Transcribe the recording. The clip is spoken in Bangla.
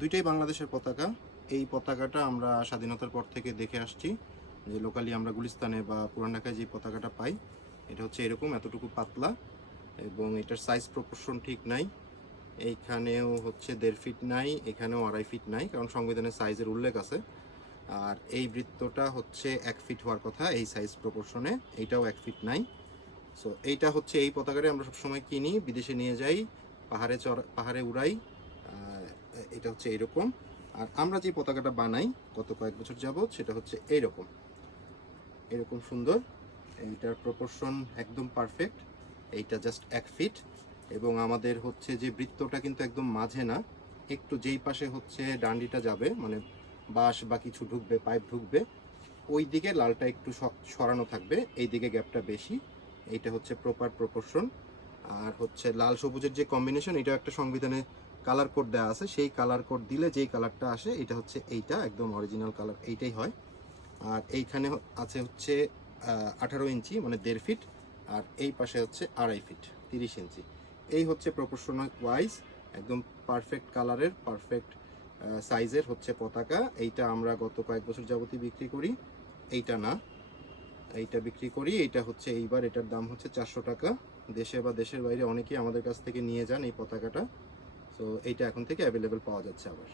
দুইটাই বাংলাদেশের পতাকা। এই পতাকাটা আমরা স্বাধীনতার পর থেকে দেখে আসছি যে লোকালি আমরা গুলিস্তানে বা পুরান ঢাকায় যে পতাকাটা পাই এটা হচ্ছে এরকম এতটুকু পাতলা, এবং এটার সাইজ প্রপোর্শন ঠিক নাই। এইখানেও হচ্ছে 1.5 ফিট নাই, এখানেও 2.5 ফিট নাই, কারণ সংবিধানের সাইজের উল্লেখ আছে। আর এই বৃত্তটা হচ্ছে 1 ফিট হওয়ার কথা এই সাইজ প্রপোর্শনে, এইটাও 1 ফিট নাই। সো এইটা হচ্ছে এই পতাকাটা আমরা সবসময় কিনি, বিদেশে নিয়ে যাই, পাহাড়ে উড়াই। এটা হচ্ছে এইরকম। আর আমরা যে পতাকাটা বানাই গত কয়েক বছর যাবৎ সেটা হচ্ছে এইরকম এরকম সুন্দর। এইটার প্রপোর্শন একদম পারফেক্ট, এইটা জাস্ট 1 ফিট। এবং আমাদের হচ্ছে যে বৃত্তটা কিন্তু একদম মাঝে না, একটু যেই পাশে হচ্ছে ডান্ডিটা যাবে, মানে বাঁশ বা কিছু ঢুকবে, পাইপ ঢুকবে, ওই দিকে লালটা একটু সরানো থাকবে, এই দিকে গ্যাপটা বেশি। এইটা হচ্ছে প্রপার প্রপোর্শন। আর হচ্ছে লাল সবুজের যে কম্বিনেশন, এটা একটা সংবিধানে কালার কোড দেওয়া আছে, সেই কালার কোড দিলে যেই কালারটা আসে এটা হচ্ছে এইটা একদম অরিজিনাল কালার, এইটাই হয়। আর এইখানে আছে হচ্ছে 18 ইঞ্চি মানে 1.5 ফিট, আর এই পাশে হচ্ছে 2.5 ফিট 30 ইঞ্চি। এই হচ্ছে প্রপোর্শনাল ওয়াইজ একদম পারফেক্ট কালারের, পারফেক্ট সাইজের হচ্ছে পতাকা। এইটা আমরা গত কয়েক বছর যাবতই বিক্রি করি। এইটা না, এইটা বিক্রি করি। এইটা হচ্ছে এইবার এটার দাম হচ্ছে 400 টাকা। দেশে বা দেশের বাইরে অনেকেই আমাদের কাছ থেকে নিয়ে যান এই পতাকাটা। সো এইটা এখন থেকে অ্যাভেলেবেল পাওয়া যাচ্ছে আবার।